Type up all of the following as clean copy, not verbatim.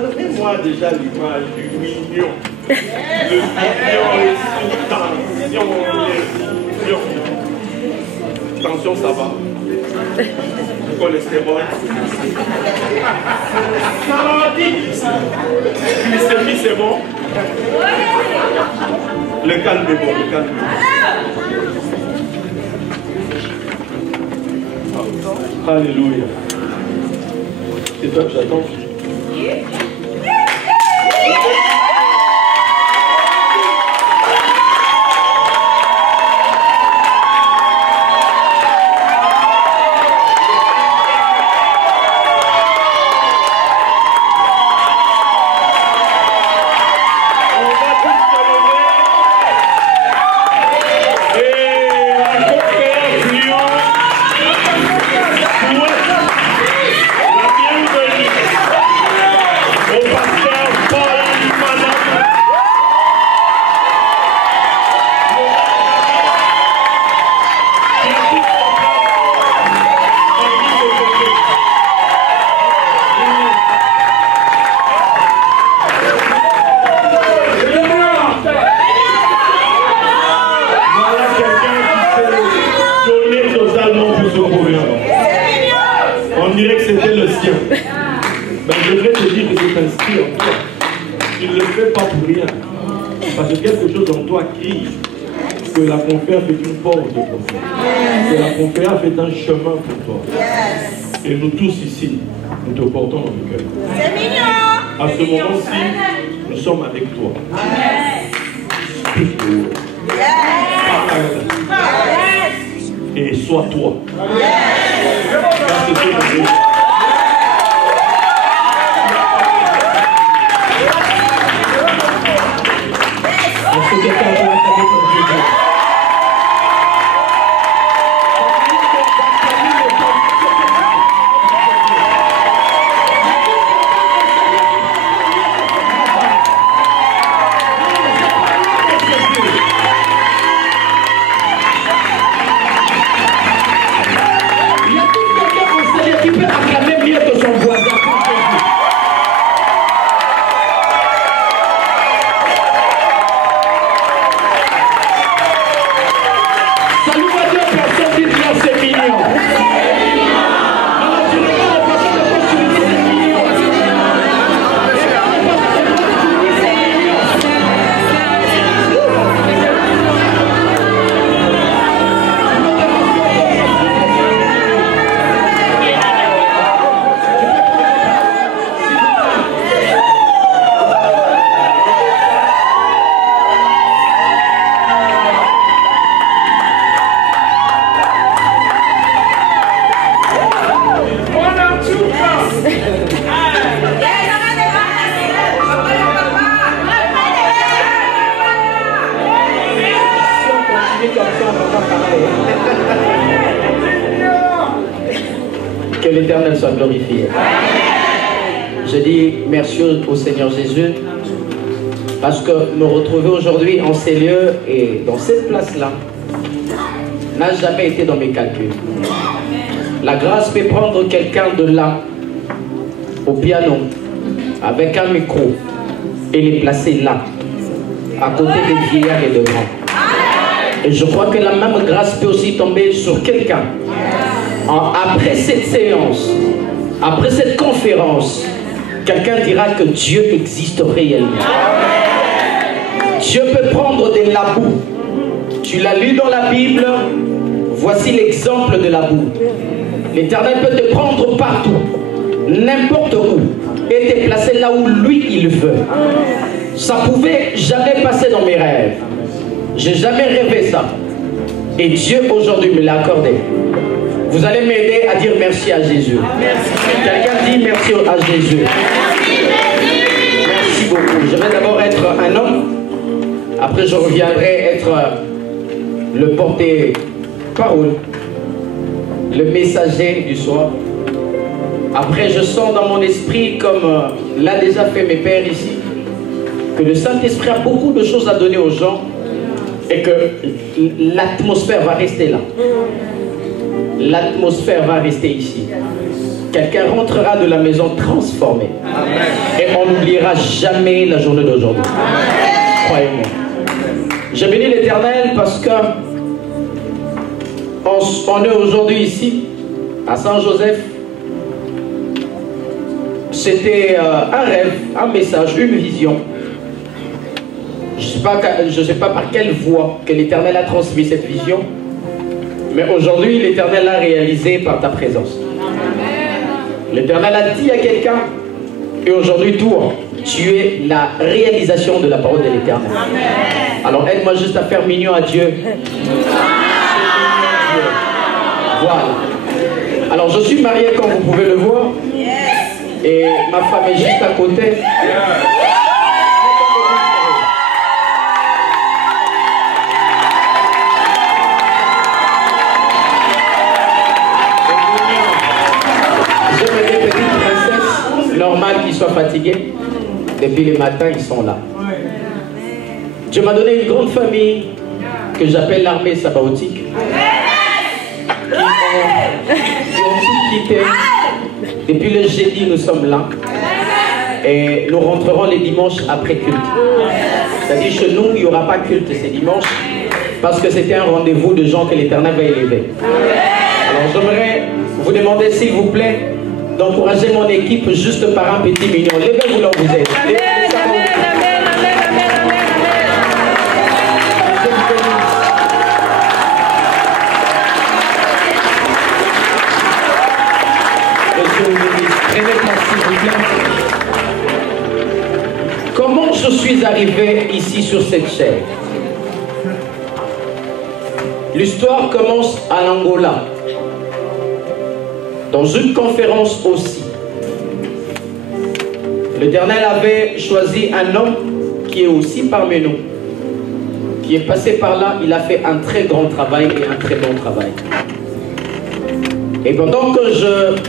Donnez-moi déjà l'image du mignon. Le mignon est sous tension. Tension, ça va. Cholestérol. Saladie. Glycémie, c'est bon. Le calme est bon, le calme est bon. Alléluia. C'est toi que j'attends. Que la conférence fait une porte pour toi. Que la conférence fait un chemin pour toi. Et nous tous ici, nous te portons dans le cœur. C'est mignon. À ce moment-ci, nous sommes avec toi. Et sois toi. Que l'Éternel soit glorifié. Je dis merci au Seigneur Jésus parce que me retrouver aujourd'hui en ces lieux et dans cette place-là n'a jamais été dans mes calculs. La grâce peut prendre quelqu'un de là, au piano, avec un micro, et les placer là, à côté des vieillards et de grands. Et je crois que la même grâce peut aussi tomber sur quelqu'un. Après cette séance, après cette conférence, quelqu'un dira que Dieu existe réellement. Dieu peut prendre de la boue. Tu l'as lu dans la Bible, voici l'exemple de la boue. L'Éternel peut te prendre partout, n'importe où, et te placer là où lui il veut. Ça pouvait jamais passer dans mes rêves. J'ai jamais rêvé ça. Et Dieu aujourd'hui me l'a accordé. Vous allez m'aider à dire merci à Jésus. Quelqu'un dit merci à Jésus. Merci beaucoup. Je vais d'abord être un homme. Après je reviendrai être le porte-parole, le messager du soir. Après je sens dans mon esprit, comme l'a déjà fait mes pères ici, que le Saint-Esprit a beaucoup de choses à donner aux gens et que l'atmosphère va rester là. L'atmosphère va rester ici. quelqu'un rentrera de la maison transformé. Et on n'oubliera jamais la journée d'aujourd'hui. Croyez-moi. Je bénis l'Éternel parce que on est aujourd'hui ici, à Saint-Joseph. C'était un rêve, un message, une vision. Je ne sais pas par quelle voie que l'Éternel a transmis cette vision. Mais aujourd'hui, l'Éternel l'a réalisé par ta présence. L'Éternel a dit à quelqu'un, et aujourd'hui, toi, tu es la réalisation de la parole de l'Éternel. Alors aide-moi juste à faire mignon à Dieu. Voilà. Alors je suis marié comme vous pouvez le voir. Et ma femme est juste à côté. J'aime les petites princesses, normal qu'ils soient fatigués. Depuis le matin, ils sont là. Dieu m'a donné une grande famille que j'appelle l'armée sabaotique. Qui ont tout quitté. Depuis le jeudi, nous sommes là. Et nous rentrerons les dimanches après culte. C'est-à-dire chez nous, il n'y aura pas culte ces dimanches. Parce que c'était un rendez-vous de gens que l'Éternel va élever. Alors j'aimerais vous demander s'il vous plaît d'encourager mon équipe juste par un petit mignon. Levez-vous là où vous êtes. Comment je suis arrivé ici sur cette chaîne? L'histoire commence à l'Angola, dans une conférence aussi. L'Éternel avait choisi un homme qui est aussi parmi nous, qui est passé par là. Il a fait un très grand travail et un très bon travail. Et pendant que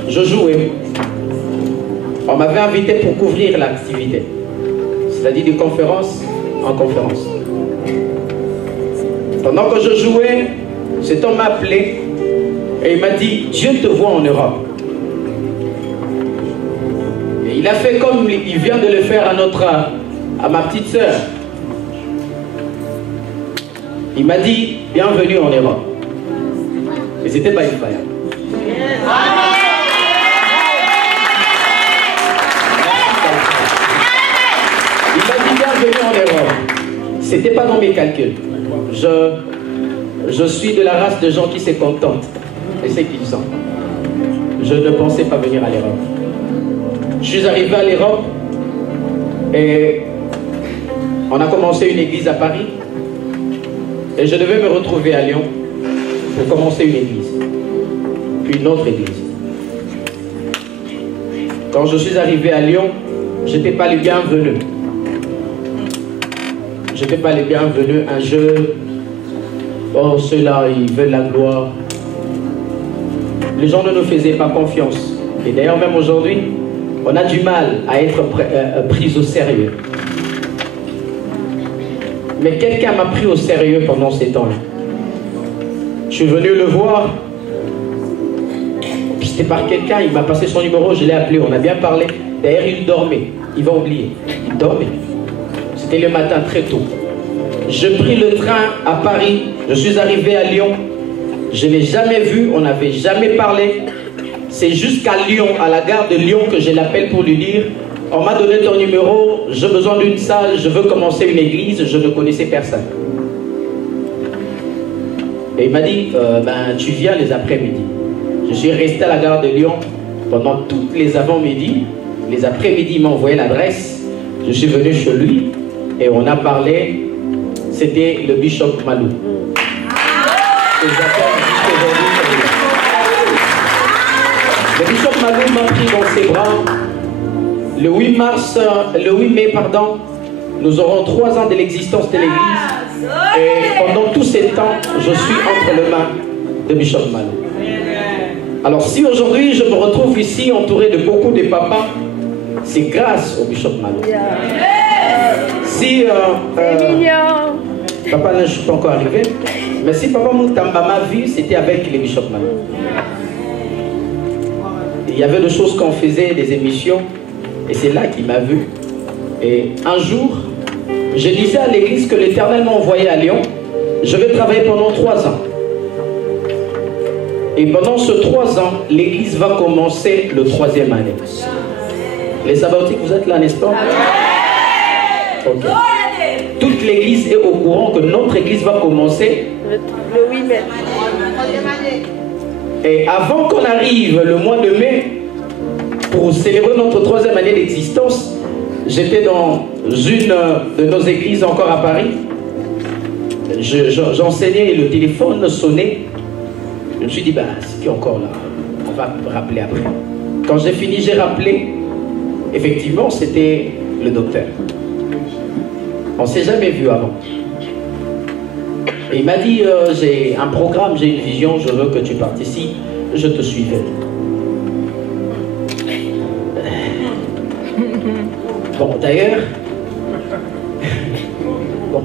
je jouais, on m'avait invité pour couvrir l'activité, c'est-à-dire de conférence en conférence. Pendant que je jouais, cet homme m'a appelé et il m'a dit « Dieu te voit en Europe ». Et il a fait comme il vient de le faire à ma petite sœur. Il m'a dit « Bienvenue en Europe ». Et c'était pas incroyable. Il m'a dit bienvenue en Europe. C'était pas dans mes calculs. Je suis de la race de gens qui se contentent. Et c'est qu'ils sont. Je ne pensais pas venir à l'Europe. Je suis arrivé à l'Europe et on a commencé une église à Paris. Et je devais me retrouver à Lyon pour commencer une église. Puis une autre église. Quand je suis arrivé à Lyon, je n'étais pas le bienvenu. Je n'étais pas le bienvenu. Un jeu, oh ceux-là, ils veulent la gloire. Les gens ne nous faisaient pas confiance. Et d'ailleurs, même aujourd'hui, on a du mal à être pris au sérieux. Mais quelqu'un m'a pris au sérieux pendant ces temps-là. Je suis venu le voir. C'était par quelqu'un, il m'a passé son numéro, je l'ai appelé, on a bien parlé. D'ailleurs, il dormait. Il va oublier. Il dormait. C'était le matin très tôt. Je pris le train à Paris. Je suis arrivé à Lyon. Je ne l'ai jamais vu, on n'avait jamais parlé. C'est jusqu'à Lyon, à la gare de Lyon, que je l'appelle pour lui dire « On m'a donné ton numéro, j'ai besoin d'une salle, je veux commencer une église, je ne connaissais personne. » Et il m'a dit ben, tu viens les après-midi. Je suis resté à la gare de Lyon pendant toutes les avant-midi. Les après-midi, il m'a envoyé l'adresse. Je suis venu chez lui et on a parlé. C'était le Bishop Malou. Le Bishop Malou m'a pris dans ses bras. Le 8 mai, nous aurons 3 ans de l'existence de l'église. Et pendant tous ces temps, je suis entre les mains de Bishop Malou. Alors si aujourd'hui je me retrouve ici entouré de beaucoup de papas, c'est grâce au Bishop Malou. Si papa, là, je ne suis pas encore arrivé, mais si papa Moutamba m'a vu, c'était avec les Bishop Malou. il y avait des choses qu'on faisait, des émissions, et c'est là qu'il m'a vu. Et un jour, je disais à l'église que l'Éternel m'a envoyé à Lyon. Je vais travailler pendant 3 ans. Et pendant ce 3 ans, l'église va commencer le 3e année. Les sabbatiques, vous êtes là, n'est-ce pas? Okay. Toute l'église est au courant que notre église va commencer le 8 mai. Et avant qu'on arrive le mois de mai, pour célébrer notre 3e année d'existence, j'étais dans une de nos églises encore à Paris. J'enseignais et le téléphone sonnait. Je me suis dit, bah, c'est qui encore là? On va rappeler après. Quand j'ai fini, j'ai rappelé. Effectivement, c'était le docteur. On ne s'est jamais vu avant. Et il m'a dit, j'ai un programme, j'ai une vision, je veux que tu participes. Je te suivais. Bon, d'ailleurs, bon,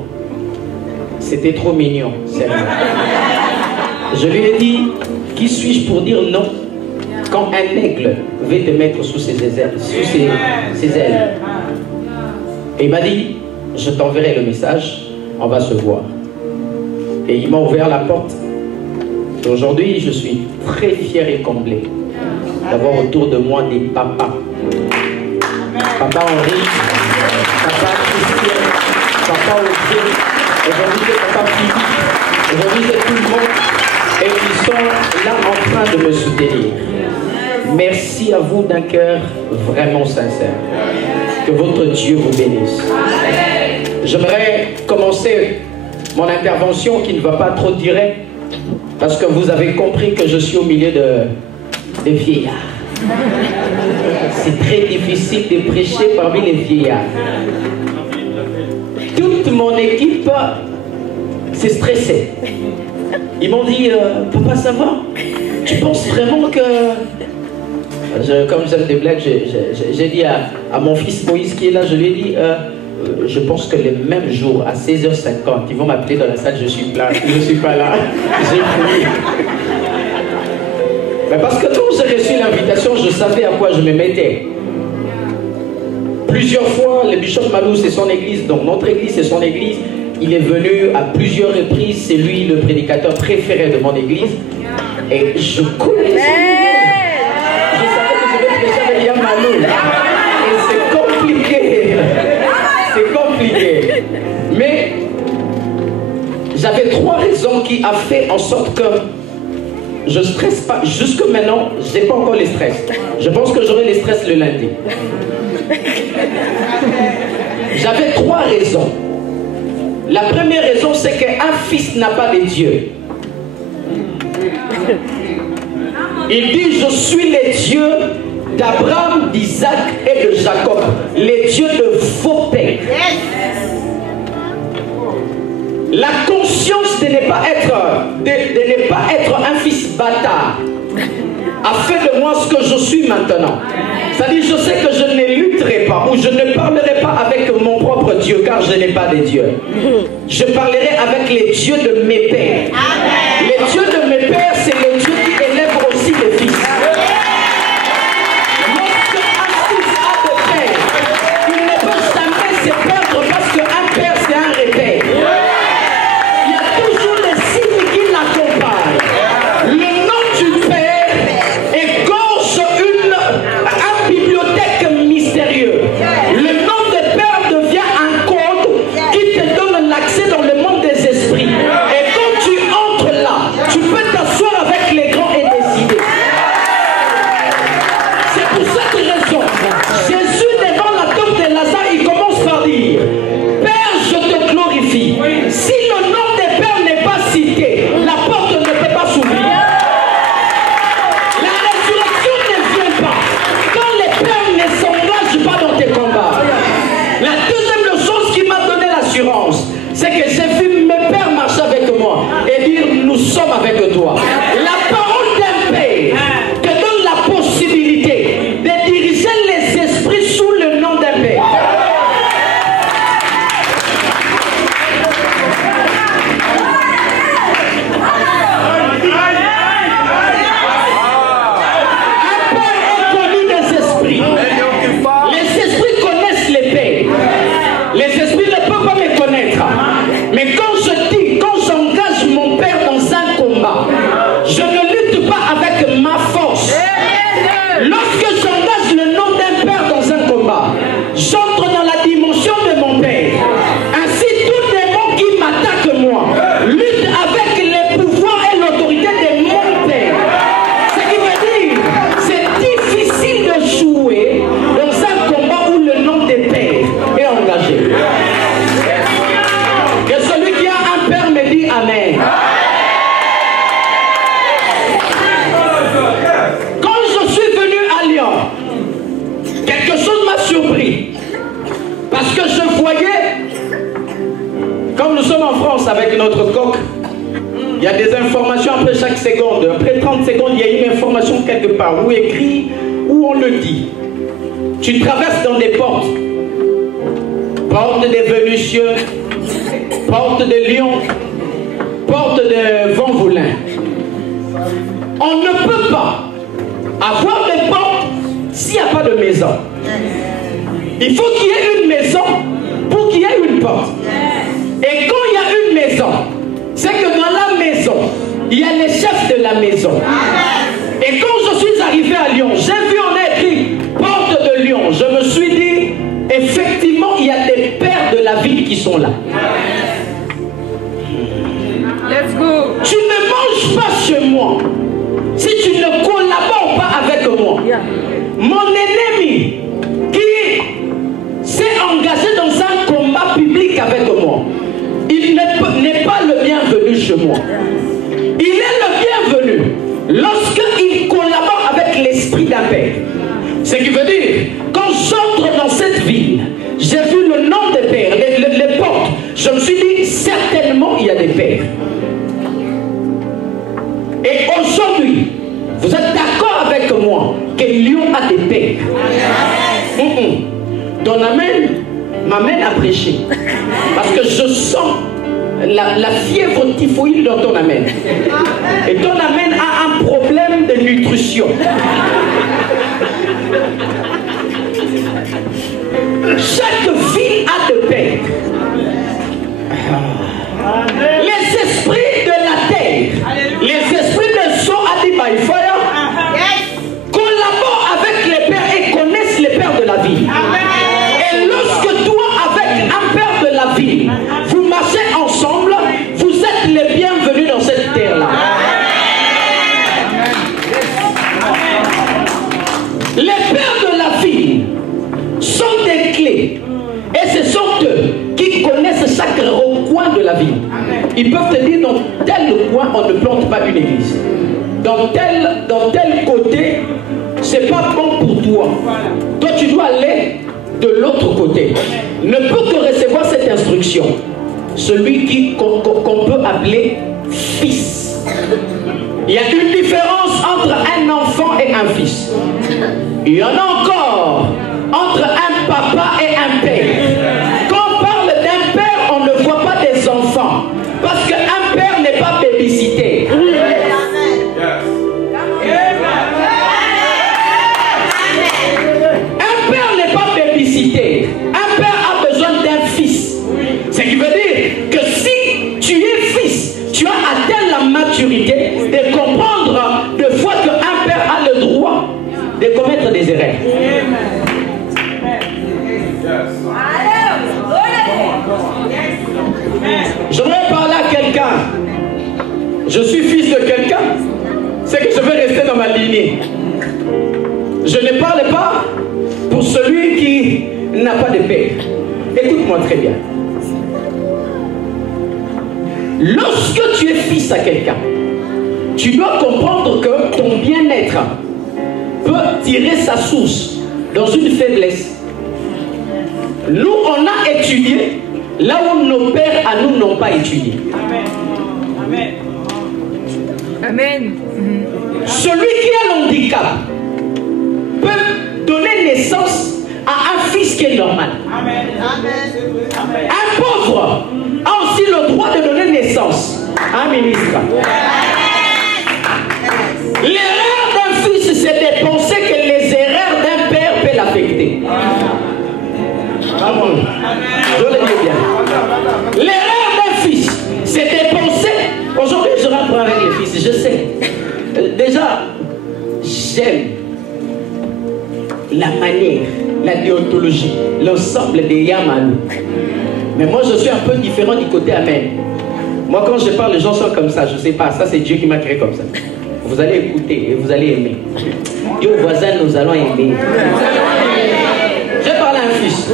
c'était trop mignon, sérieux. Je lui ai dit, qui suis-je pour dire non quand un aigle veut te mettre sous ses ailes, Et il m'a dit, je t'enverrai le message, on va se voir. Et il m'a ouvert la porte. Aujourd'hui, je suis très fier et comblé d'avoir autour de moi des papas. Papa Henri, papa Christian, papa Audrey, aujourd'hui c'est papa Philippe, aujourd'hui c'est tout le monde, et ils sont là en train de me soutenir. Merci à vous d'un cœur vraiment sincère. Que votre Dieu vous bénisse. J'aimerais commencer mon intervention qui ne va pas trop direct, parce que vous avez compris que je suis au milieu des vieillards. C'est très difficile de prêcher parmi les vieillards. Toute mon équipe s'est stressée. Ils m'ont dit, papa, ça va? Tu penses vraiment que... Comme j'aime des blagues, j'ai dit à mon fils Moïse qui est là, je lui ai dit, je pense que le même jour, à 16h50, ils vont m'appeler dans la salle, je suis là, je ne suis pas là, j'ai fini. Mais parce que quand j'ai reçu l'invitation, je savais à quoi je me mettais. Plusieurs fois, le bishop Malou, c'est son église, donc notre église, c'est son église. Il est venu à plusieurs reprises, c'est lui le prédicateur préféré de mon église. Et je connais son nom. Je savais que je vais prêcher avec Yann Malou. Et c'est compliqué. C'est compliqué. Mais j'avais 3 raisons qui ont fait en sorte que je ne stresse pas. Jusque maintenant, je n'ai pas encore les stress. Je pense que j'aurai les stress le lundi. J'avais 3 raisons. La première raison, c'est qu'un fils n'a pas de Dieu. Il dit, je suis le Dieu d'Abraham, d'Isaac et de Jacob. Les dieux de vos pères. La conscience de ne pas être un fils bâtard a fait de moi ce que je suis maintenant. C'est-à-dire, je sais que je ne lutterai pas ou je ne parlerai pas avec mon propre Dieu car je n'ai pas de Dieu. Je parlerai avec les dieux de mes pères. Les dieux de mes pères, c'est les dieux qui élèvent aussi les fils. Lorsque un fils a des pères, il ne peut jamais se perdre parce qu'un père, c'est un repère. Il y a toujours les signes qui l'accompagnent. Le nom du Père égorge un bibliothèque mystérieux. Le nom de Père devient un code qui te donne l'accès dans le monde des esprits. Et quand tu entres là, France avec notre coq, il y a des informations après chaque seconde. Après 30 secondes, il y a une information quelque part, ou écrit, ou on le dit. Tu traverses dans des portes. Porte des Vénusieux, porte de Lyon, porte de Vent-Voulin. On ne peut pas avoir des portes s'il n'y a pas de maison. Il faut qu'il y ait une maison pour qu'il y ait une porte. Et quand il y a une maison, c'est que dans la maison, il y a les chefs de la maison. Et quand je suis arrivé à Lyon, j'ai vu on a écrit porte de Lyon. Je me suis dit, effectivement, il y a des pères de la ville qui sont là. Let's go. Tu ne manges pas chez moi si tu ne collabores pas avec moi. Mon ennemi qui s'est engagé dans un combat public avec moi, il n'est pas le bienvenu chez moi. Il est le bienvenu lorsqu'il collabore avec l'esprit d'un père. Ce qui veut dire, quand j'entre dans cette ville, j'ai vu le nom des pères, les portes. Je me suis dit, certainement, il y a des pères. Et aujourd'hui, vous êtes d'accord avec moi que Lyon a des pères. Ton amen m'amène à prêcher. Parce que je sens la fièvre typhoïde dans ton amen. Et ton amen a un problème de nutrition. Chaque ville a de pères. Les esprits de la terre, les esprits de Sohadi by Fire, collaborent avec les pères et connaissent les pères de la ville. Et lorsque toi, avec un père de la ville, vous marchez ensemble, vous êtes les bienvenus dans cette terre-là. Les pères de la ville sont des clés. Et ce sont eux qui connaissent chaque recoin de la ville. Ils peuvent te dire, dans tel coin, on ne plante pas une église. Dans tel côté, c'est pas bon pour toi. Toi, tu dois aller de l'autre côté. Ne peut que recevoir cette instruction celui qu'on peut appeler fils. Il y a une différence entre un enfant et un fils. Il y en a encore entre un papa et un père. Quand on parle d'un père, on ne voit pas des enfants. Parce qu'un père n'est pas babysitter. Un père n'est pas babysitter. Un père a besoin d'un fils. Ce qui veut dire que si tu es fils, tu as atteint la maturité de comprendre de fois qu'un père a le droit de commettre des erreurs. J'aimerais parler à quelqu'un. Je suis fils de quelqu'un. C'est que je vais rester dans ma lignée. Je ne parle pas pour celui qui n'a pas de père. Écoute-moi très bien. Lorsque tu es fils à quelqu'un, tu dois comprendre que ton bien-être peut tirer sa source dans une faiblesse. Nous, on a étudié là où nos pères à nous n'ont pas étudié. Amen. Amen. Celui qui a l'handicap peut donner naissance à un fils qui est normal. Amen. Un pauvre a aussi le droit de donner naissance à un ministre. L'erreur d'un fils, c'est de penser que les erreurs d'un père peuvent l'affecter. Je le dis bien. L'erreur d'un fils, c'est de penser. Aujourd'hui, je rentre avec les fils, je sais. Déjà, j'aime la manière, la déontologie, l'ensemble des Yamalou. Mais moi, je suis un peu différent du côté amen. Moi, quand je parle, les gens sont comme ça. Je ne sais pas, ça c'est Dieu qui m'a créé comme ça. Vous allez écouter et vous allez aimer. Et aux voisins, nous allons aimer. Je parle à un fils.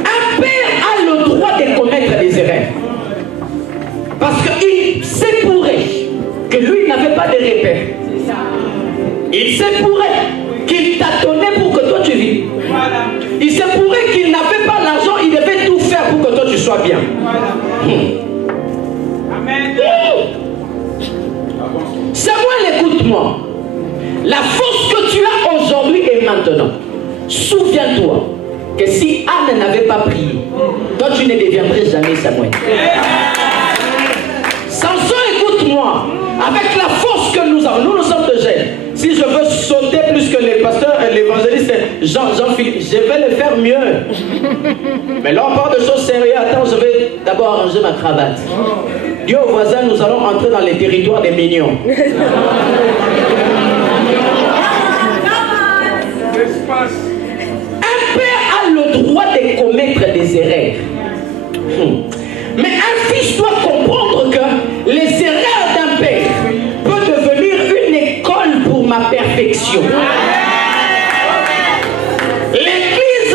Un père a le droit de commettre des erreurs. Parce qu'il sait pourrait que lui n'avait pas de repères. Il sait pourrait qu'il t'a donné pour que toi tu vives. Il sait pourrait qu'il n'avait pas l'argent, il devait tout faire pour que toi tu sois bien. La force que tu as aujourd'hui et maintenant. Souviens-toi que si Anne n'avait pas prié, toi tu ne deviendrais jamais Samuel. Samson, écoute-moi, avec la force que nous avons, nous sommes de jeunes. Si je veux sauter plus que les pasteurs et l'évangéliste Jean-Philippe, je vais le faire mieux. Mais là on parle de choses sérieuses. Attends, je vais d'abord arranger ma cravate. Dieu au voisin, nous allons entrer dans les territoires des mignons. Un père a le droit de commettre des erreurs. Mais un fils doit comprendre que les erreurs d'un père peuvent devenir une école pour ma perfection. L'église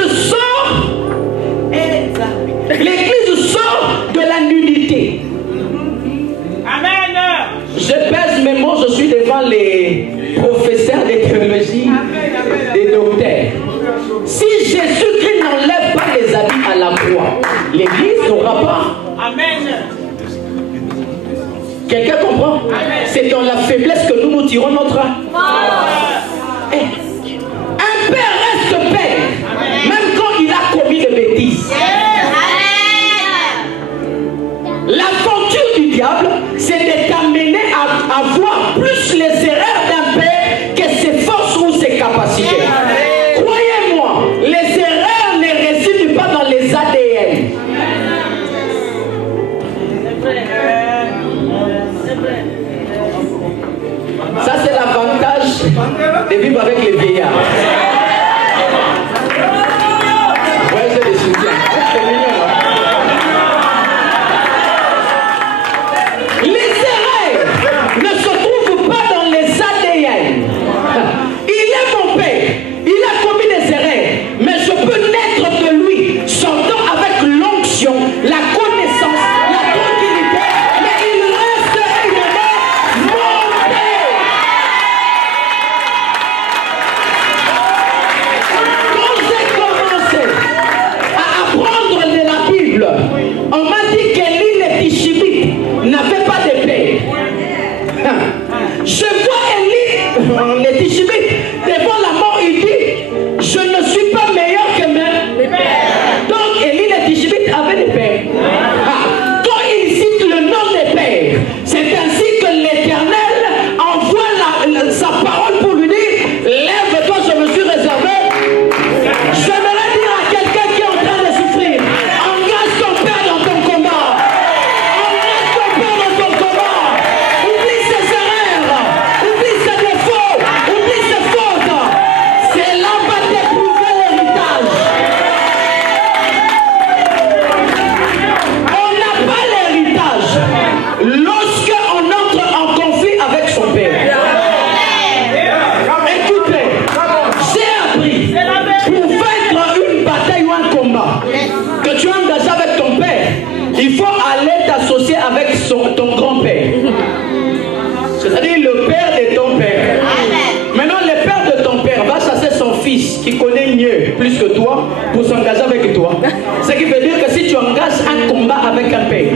sort de la nudité. Amen. Je pèse mes mots, je suis devant les professeurs de théologie, des docteurs. Si Jésus-Christ n'enlève pas les habits à la croix, l'église n'aura pas. Amen. Quelqu'un comprend? C'est dans la faiblesse que nous tirons notre âme. Un père reste père, même quand il a commis des bêtises. L'aventure du diable, c'est de t'amener à voir plus les erreurs d'un père que ses forces ou ses capacités. Croyez-moi, les erreurs ne résident pas dans les ADN. Ça, c'est l'avantage de vivre avec les vieillards. Ouais, j'ai des soutiens. C'est mignon, hein? Les erreurs ne se trouvent pas dans les ADN. Il est mon père, il a commis des erreurs, mais je peux naître de lui, sortant avec l'onction, la connaissance, la tranquillité, mais il reste également mon père. Quand j'ai commencé à apprendre de la Bible, on m'a dit qu'Élie le Tishbite n'avait pas de père. Je vois Élie le Tishbite devant la mort, il dit je ne suis pas meilleur que mes pères. Donc Élie le Tishbite avait des pères. Quand il cite le nom des pères, c'est ainsi que l'Éternel envoie sa parole pour lui dire lève-toi, je me suis réservé. J'aimerais dire à quelqu'un qui est en train de souffrir, engage ton père dans ton combat. Engage ton père dans ton combat. Oublie ses erreurs, oublie ses défauts, oublie ses fautes. C'est là va t'éprouver l'héritage. On n'a pas l'héritage lorsqu'on entre en conflit avec son père. Écoutez, j'ai appris pour vaincre une bataille ou un combat que tu es engagé avec ton père, il faut aller t'associer avec ton grand-père. C'est-à-dire le père de ton père. Maintenant, le père de ton père va chasser son fils qui connaît mieux, plus que toi, pour s'engager avec toi. Ce qui veut dire que si tu engages un combat avec un père,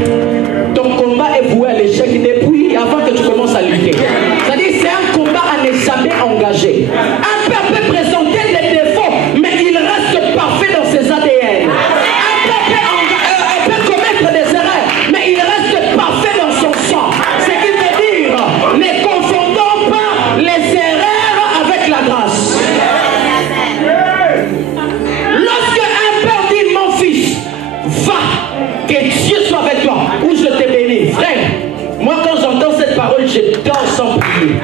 ton combat est voué à l'échec depuis avant que tu commences à lutter. C'est-à-dire c'est un combat à ne jamais engager. Un père peut présenter des défauts, mais il reste parfait dans ses ADN. Un père peut commettre des erreurs, mais il reste parfait dans son sang. Ce qui veut dire, ne confondons pas les erreurs avec la grâce. Lorsque un père dit mon fils, va, que Dieu soit avec toi, ou je te bénis, frère, moi quand j'entends cette parole, je dors sans prier.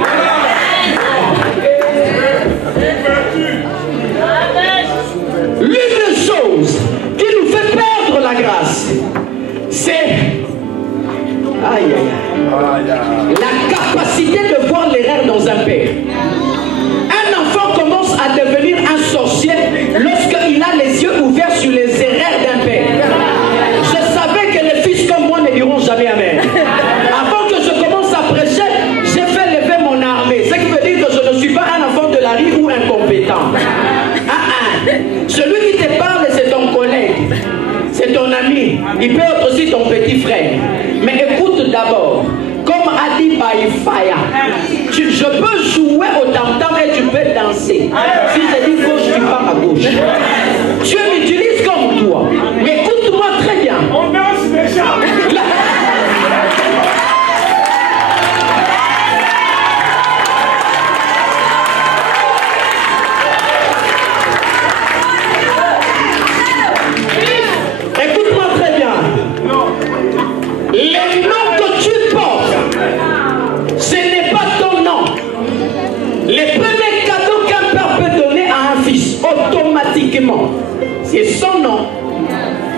L'une des choses qui nous fait perdre la grâce, c'est la capacité de voir l'erreur dans un père. Un enfant commence à devenir un sorcier lorsqu'il a les yeux ouverts sur les erreurs d'un père. Je savais que les fils comme moi ne diront jamais amen. Avant que je commence à prêcher, j'ai fait lever mon armée. Ce qui veut dire que je ne suis pas un enfant de la rue ou incompétent. Celui qui te parle, c'est ton collègue, c'est ton ami. Il peut être aussi ton petit frère. Mais écoute d'abord, comme a dit Baïfaya, je peux jouer au tam-tam et peux danser. Si je dis gauche, tu pars à gauche. Dieu m'utilise comme toi. Mais écoute-moi très bien. On danse déjà. Écoute-moi très bien. Les noms que tu portes, ce n'est pas ton nom. Les premiers cadeaux qu'un père peut donner à un fils, automatiquement, c'est son nom.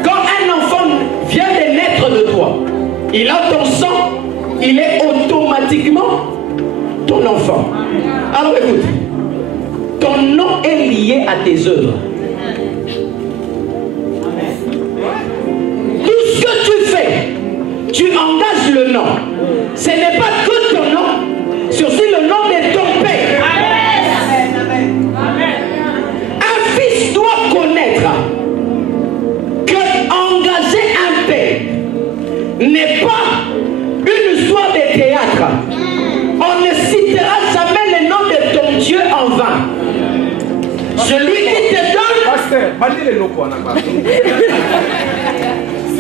Quand un enfant vient de naître de toi, il a ton sang, il est automatiquement ton enfant. Alors écoute, ton nom est lié à tes œuvres. Tout ce que tu fais, tu engages le nom. Ce n'est pas que ton nom, c'est aussi le nom de ton père. Un fils doit connaître que engager un père n'est pas une histoire de théâtre. On ne citera jamais le nom de ton Dieu en vain. Celui qui te donne... Pasteur, bandez les locaux en avant. S'il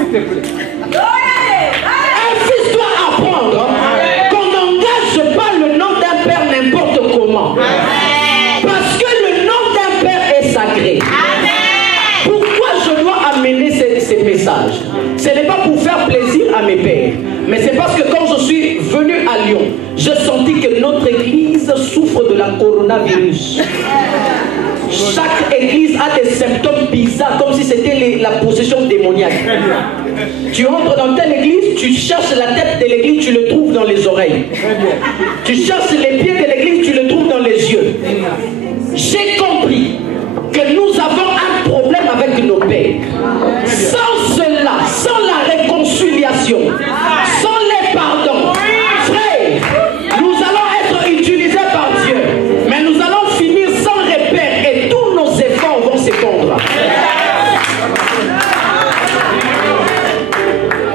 te plaît. Un fils doit apprendre qu'on n'engage pas le nom d'un père n'importe comment. Parce que le nom d'un père est sacré. Pourquoi je dois amener ces messages? Ce n'est pas pour faire plaisir à mes pères, mais c'est parce que quand je suis venu à Lyon, j'ai senti que notre église souffre de la coronavirus. Chaque église a des symptômes bizarres, comme si c'était la possession démoniaque. Tu entres dans telle église, tu cherches la tête de l'église, tu le trouves dans les oreilles. Tu cherches les pieds de l'église, tu le trouves dans les yeux. J'ai compris que nous avons un problème avec nos pères. Sans cela, sans la réconciliation, sans les pardons, frère, nous allons être utilisés par Dieu, mais nous allons finir sans repère et tous nos efforts vont s'effondrer.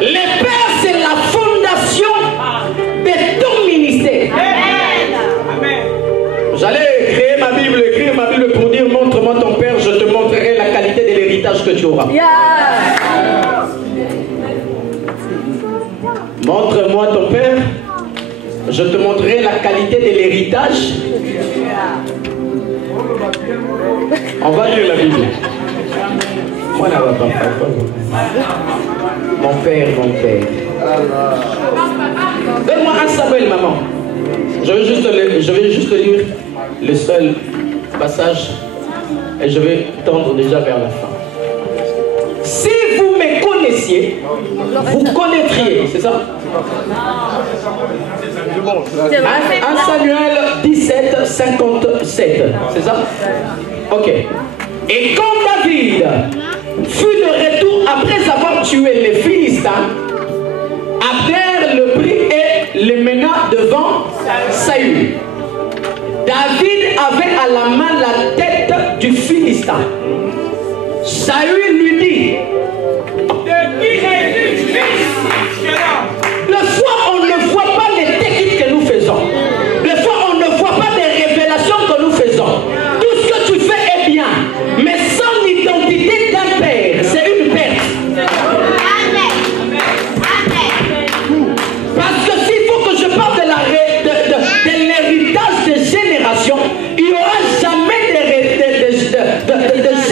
Les pères, c'est la fondation de ton ministère. J'allais créer ma Bible, écrire ma Bible pour dire montre-moi ton père, je te montrerai la qualité de l'héritage que tu auras. Montre-moi ton père, je te montrerai la qualité de l'héritage. On va lire la Bible. Moi, là, mon père, mon père. Donne-moi un Samuel, maman. Je vais juste lire le seul passage et je vais tendre déjà vers la fin. Si vous me connaissiez, vous connaîtriez, c'est ça? 1 Samuel 17, 57, c'est ça? Ok. Et quand David fut de retour après avoir tué les Philistins, Abner le prit et le mena devant Saül. David avait à la main la tête du Philistin. Saül lui dit: le soir on ne voit pas les techniques que nous faisons. Le soir on ne voit pas les révélations que nous faisons. Tout ce que tu fais est bien, mais sans l'identité d'un père, c'est une perte. Parce que s'il faut que je parle de l'héritage des générations, il n'y aura jamais de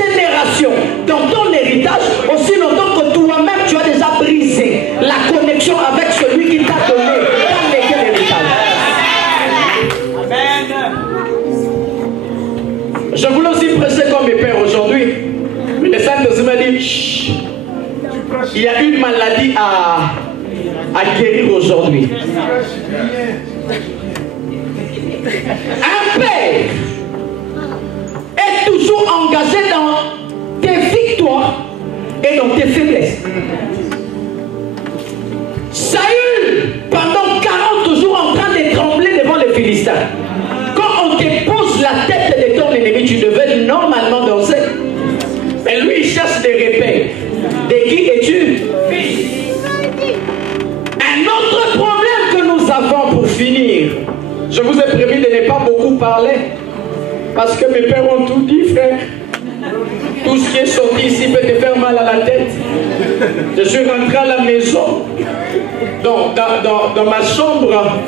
génération dans ton héritage aussi longtemps que toi-même tu as déjà brisé la connexion avec celui qui t'a donné l'héritage. Je voulais aussi prêcher comme mes pères aujourd'hui, mais le Saint-Esprit m'a dit: chut, il y a une maladie à guérir aujourd'hui. Un père est toujours engagé dans tes victoires et dans tes faiblesses. Saül, pendant 40 jours en train de trembler devant les Philistins. Quand on te pose la tête de ton ennemi, tu devais normalement danser. Mais lui, il cherche des repères. De qui es-tu? Un autre problème que nous avons pour finir. Je vous ai prévu de ne pas beaucoup parler. Parce que mes pères ont tout dit, frère. Tout ce qui est sorti ici peut te faire mal à la tête. Je suis rentré à la maison, dans ma chambre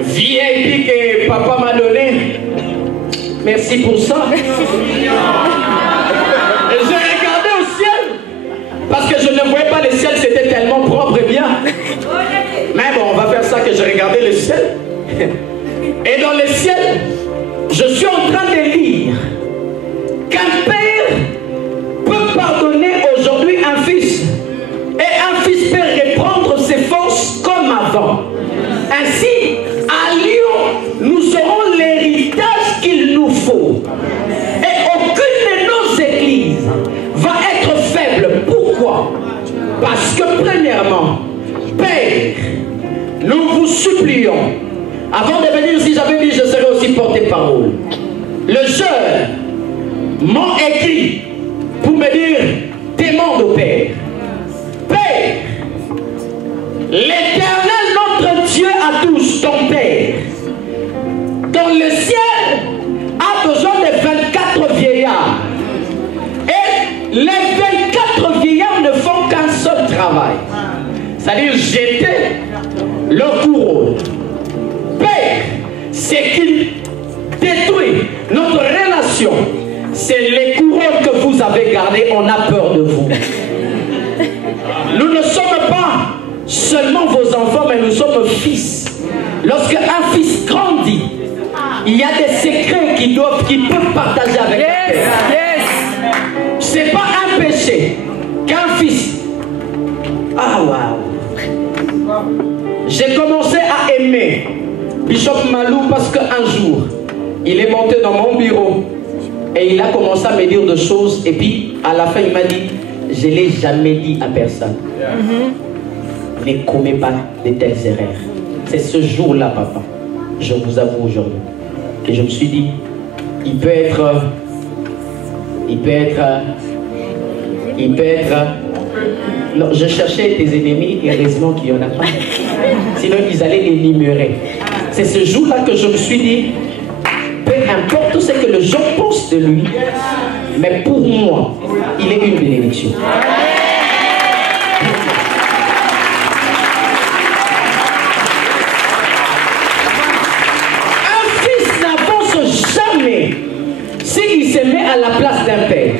VIP que papa m'a donné. Merci pour ça. Et j'ai regardé au ciel, parce que je ne voyais pas le ciel, c'était tellement propre et bien. Mais bon, on va faire ça que j'ai regardé le ciel. Et dans le ciel, je suis en train de lire qu'un père peut pardonner aujourd'hui un fils. Et un fils peut reprendre ses forces comme avant. Ainsi, à Lyon, nous aurons l'héritage qu'il nous faut. Et aucune de nos églises va être faible. Pourquoi? Parce que premièrement, Père, nous vous supplions, avant de venir, si j'avais dit, je serais aussi porté-parole. Le jeune m'ont écrit pour me dire, demande au Père. Père, l'Éternel, notre Dieu à tous, ton Père, dans le ciel, a besoin de 24 vieillards. Et les 24 vieillards ne font qu'un seul travail. C'est-à-dire jeter leur couronne. Père, ce qui détruit notre relation, c'est les couronnes que vous avez gardées. On a peur de vous. Nous ne sommes pas seulement vos enfants, mais nous sommes fils. Lorsque un fils grandit, il y a des secrets qu'ils peuvent partager avec le Père. C'est pas un péché qu'un fils. Ah waouh! J'ai commencé à aimer Bishop Malou parce qu'un jour, il est monté dans mon bureau et il a commencé à me dire des choses. Et puis, à la fin, il m'a dit, je ne l'ai jamais dit à personne. Ne commets pas de telles erreurs. C'est ce jour-là, papa, je vous avoue aujourd'hui. Et je me suis dit, il peut être... Non, je cherchais tes ennemis et heureusement qu'il n'y en a pas. Sinon, ils allaient les énumérer. C'est ce jour-là que je me suis dit, peu importe ce que les gens pensent de lui, mais pour moi, il est une bénédiction. Un fils n'avance jamais s'il se met à la place d'un père.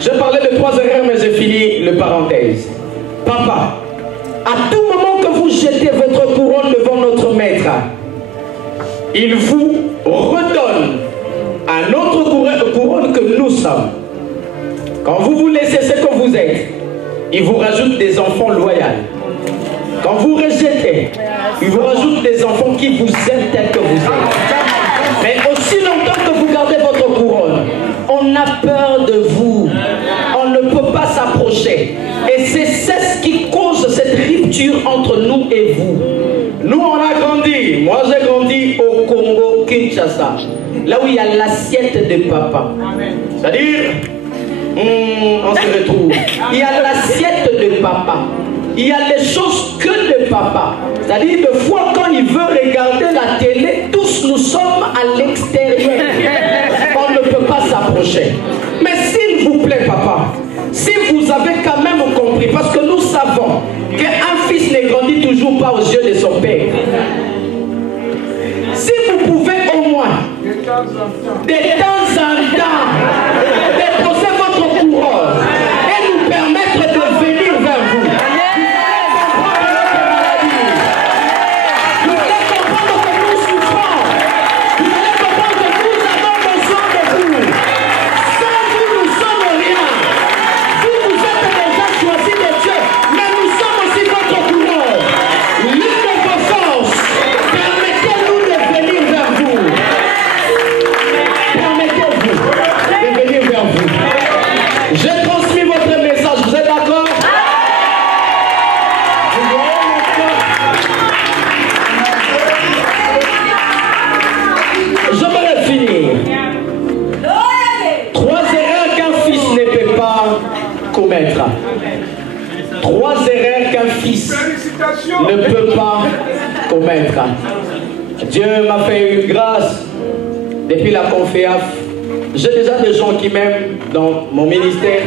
Je parlais de 3 erreurs, mais j'ai fini le parenthèse. Papa, à tout moment que vous jetez votre couronne devant notre maître, il vous redonne un autre couronne que nous sommes. Quand vous vous laissez ce que vous êtes, il vous rajoute des enfants loyaux. Quand vous rejetez, il vous rajoute des enfants qui vous aiment tel que vous êtes. Mais aussi longtemps que vous gardez votre couronne, on a peur de vous. On ne peut pas s'approcher. Et c'est ce qui cause cette rupture entre nous et vous. Nous, on a grandi. Moi, j'ai grandi au Congo, Kinshasa. Là où il y a l'assiette de papa. C'est-à-dire, on se retrouve. Il y a l'assiette de papa. Il y a les choses que de papa. C'est-à-dire, des fois, quand il veut regarder la télé, tous nous sommes à l'extérieur. On ne peut pas s'approcher. Mais s'il vous plaît, papa, si vous avez quand même compris, parce que nous savons qu'un fils ne grandit toujours pas aux yeux de son père. Si vous pouvez au moins, de temps en temps, déposer votre couronne et nous permettre de venir vers vous. Vous allez comprendre que nous souffrons. Vous allez comprendre que nous avons besoin de vous. Sans vous, nous sommes rien. Vous, vous êtes déjà choisis de Dieu, mais nous sommes aussi votre couronne. L'une de vos forces, permettez-nous de venir vers vous. Permettez-vous de venir vers vous. J'ai transmis votre message, vous êtes d'accord? J'aimerais finir. 3 erreurs qu'un fils ne peut pas commettre. 3 erreurs qu'un fils ne peut pas commettre. Dieu m'a fait une grâce depuis la conférence. J'ai déjà des gens qui m'aiment dans mon ministère,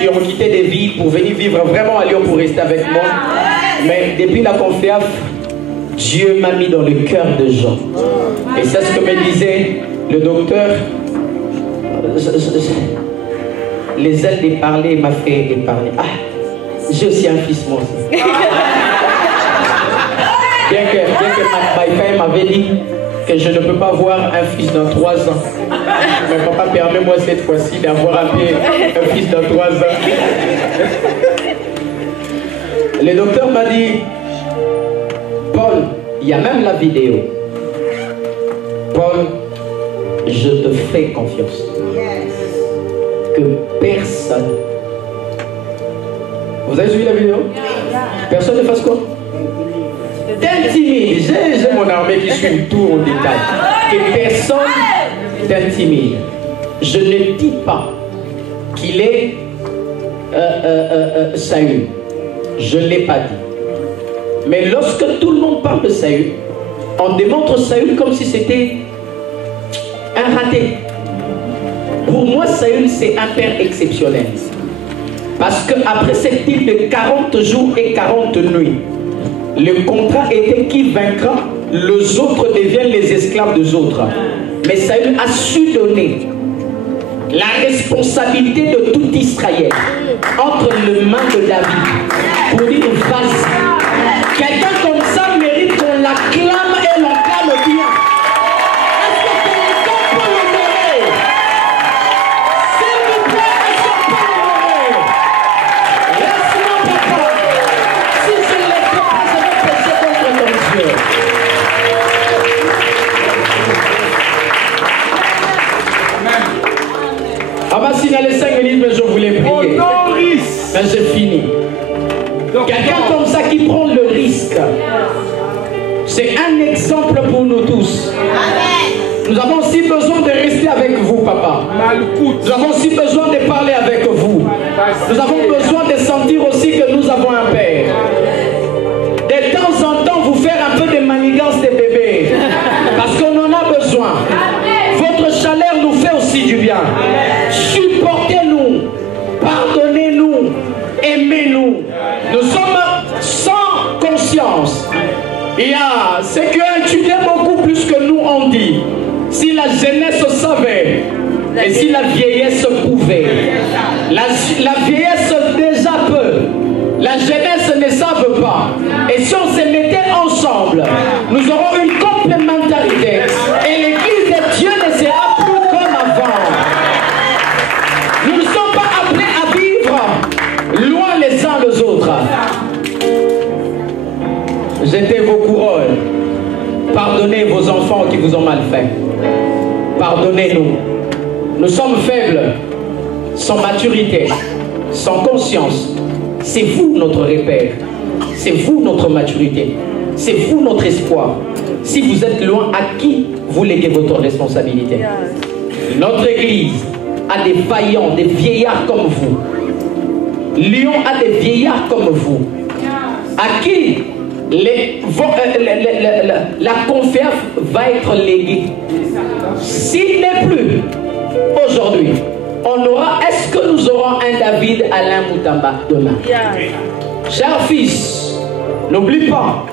qui ont quitté des villes pour venir vivre vraiment à Lyon pour rester avec moi. Mais depuis la conférence, Dieu m'a mis dans le cœur de gens. Et c'est ce que me disait le docteur. Les ailes de parler m'a fait épargner. Ah, j'ai aussi un fils moi aussi. Bien que ma femme m'avait dit que je ne peux pas avoir un fils dans 3 ans. Mais papa, permets-moi cette fois-ci d'avoir un fils dans 3 ans. Le docteur m'a dit, Paul, il y a même la vidéo. Paul, je te fais confiance. Que personne... Vous avez suivi la vidéo? Personne ne fasse quoi? T'intimides. J'ai mon armée qui suit tout en détail. Que personne t'intimide. Je ne dis pas qu'il est Saül. Je ne l'ai pas dit. Mais lorsque tout le monde parle de Saül, on démontre Saül comme si c'était un raté. Pour moi, Saül, c'est un père exceptionnel. Parce qu'après cette île de 40 jours et 40 nuits, le contrat était qui vaincra, les autres deviennent les esclaves des autres. Mais Saül a su donner la responsabilité de tout Israël entre les mains de David pour dire vas-y. Quelqu'un comme ça mérite qu'on l'acclame et l'acclame bien. Est-ce que quelqu'un peut l'honorer? S'il vous plaît, est-ce qu'on peut l'honorer? Laisse-moi papa. Si je ne l'ai pas, je vais pécher contre ton Dieu. On va signaler 5 minutes, mais je voulais prier. Mais j'ai fini. Quelqu'un comme ça qui prend le risque, c'est un exemple pour nous tous. Nous avons aussi besoin de rester avec vous, papa. Nous avons aussi besoin de parler avec vous. Nous avons besoin de sentir aussi que nous avons un père. De temps en temps, vous faire un peu de manigance de bébé. Parce qu'on en a besoin. Votre chaleur nous fait aussi du bien. Supportez-nous. Pardonnez-nous. Aimez-nous. Nous sommes sans conscience. Il y a ceux qui ont étudié beaucoup plus que nous on dit. Si la jeunesse savait et si la vieillesse pouvait. La vieillesse déjà peut. La jeunesse ne savent pas. Et si on se mettait ensemble, nous aurons une complémentarité. Et l'église de Dieu ne sera plus comme avant. Nous ne sommes pas appelés à vivre loin les uns des autres. Jetez vos couronnes. Pardonnez vos enfants qui vous ont mal fait. Pardonnez-nous. Nous sommes faibles, sans maturité, sans conscience. C'est vous notre repère. C'est vous notre maturité. C'est vous notre espoir. Si vous êtes loin, à qui vous léguez votre responsabilité? Notre église a des vaillants, des vieillards comme vous. Lyon a des vieillards comme vous. À qui la conférence va être léguée? S'il n'est plus aujourd'hui, on aura, est-ce que nous aurons un David Alain Moutamba demain? Cher fils, n'oublie pas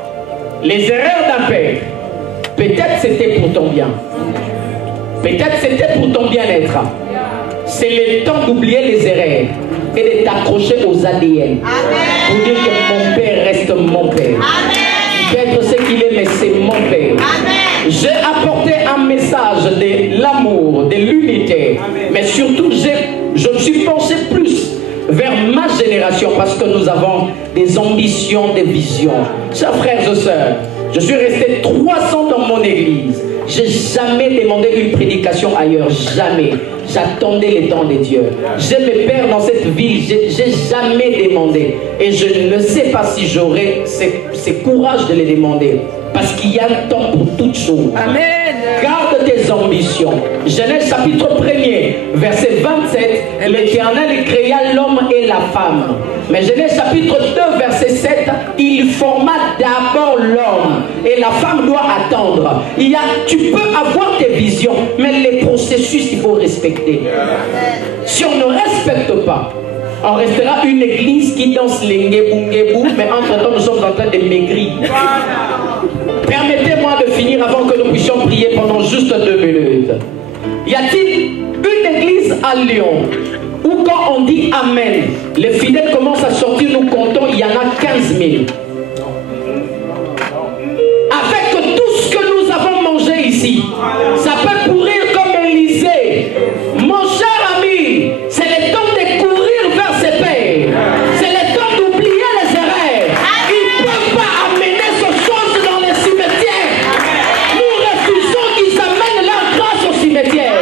les erreurs d'un père. Peut-être c'était pour ton bien. Peut-être c'était pour ton bien-être. C'est le temps d'oublier les erreurs et de t'accrocher aux ADN. Pour dire que mon père reste mon père. Il peut être ce qu'il est, mais c'est mon père. J'ai apporté un message de l'amour, de l'unité. Mais surtout, je me suis penché plus vers ma génération parce que nous avons des ambitions, des visions. Chers frères et sœurs, je suis resté 3 ans dans mon église. Je n'ai jamais demandé une prédication ailleurs, jamais. J'attendais les temps de Dieu. J'ai mes pères dans cette ville, je n'ai jamais demandé. Et je ne sais pas si j'aurai ce courage de les demander. Parce qu'il y a un temps pour toutes choses. Amen. Garde tes ambitions. Genèse chapitre 1er, verset 27. L'Éternel créa l'homme et la femme. Mais Genèse chapitre 2, verset 7, il forma d'abord l'homme et la femme doit attendre. Tu peux avoir tes visions, mais les processus, il faut respecter. Si on ne respecte pas, on restera une église qui danse l'engebou, mais entre-temps nous sommes en train de maigrir. Permettez-moi de finir avant que nous puissions prier pendant juste 2 minutes. Y a-t-il une église à Lyon où quand on dit Amen, les fidèles commencent à sortir, nous comptons, il y en a 15 000. Avec tout ce que nous avons mangé ici, ça peut pourrir comme Élysée. Mon cher ami, c'est le temps de courir vers ses pères. C'est le temps d'oublier les erreurs. Ils ne peuvent pas amener ces choses dans les cimetières. Nous refusons qu'ils amènent leur grâce au cimetière.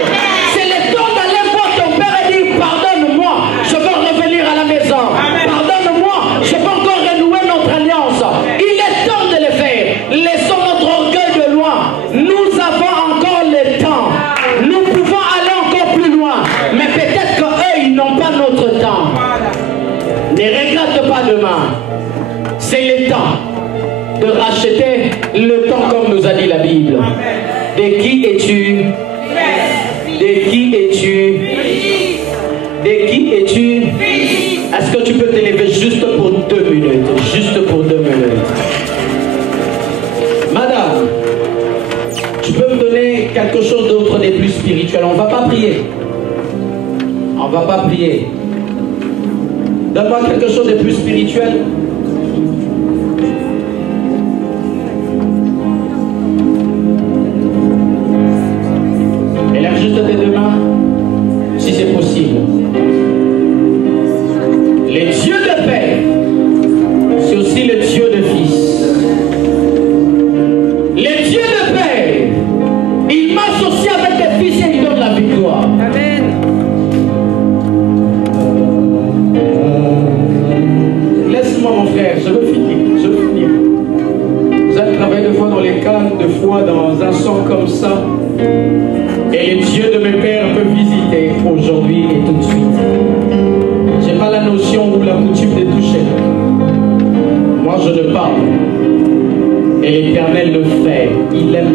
C'est le temps d'aller voir ton père et dire pardonne-moi, je veux revenir à la maison. Pardonne-moi, je veux encore renouer notre alliance. Il est temps de le faire. Laissons notre orgueil de loin. Nous avons encore le temps. Nous pouvons aller encore plus loin. Mais peut-être qu'eux, ils n'ont pas notre temps. Ne regrette pas demain. C'est le temps de racheter le temps comme nous a dit la Bible. De qui es-tu? De qui es-tu? De qui es-tu? Est-ce que tu peux te lever juste pour 2 minutes? Juste pour 2 minutes. Madame, tu peux me donner quelque chose d'autre de plus spirituel? On ne va pas prier. On ne va pas prier. Donne-moi quelque chose de plus spirituel. Élève juste tes 2 mains, si c'est possible. Le Dieu de Père, c'est aussi le Dieu de Fils. Le Dieu de Père, il m'associe avec les fils et il donne la victoire. Amen. Laisse-moi mon frère, je veux finir. Vous avez travaillé 2 fois dans les cannes, 2 fois dans un son comme ça. Et le Dieu de mes pères peut visiter aujourd'hui et tout de suite. Je n'ai pas la notion ou la coutume de toucher. Moi je le parle. Et l'Éternel le fait. Il aime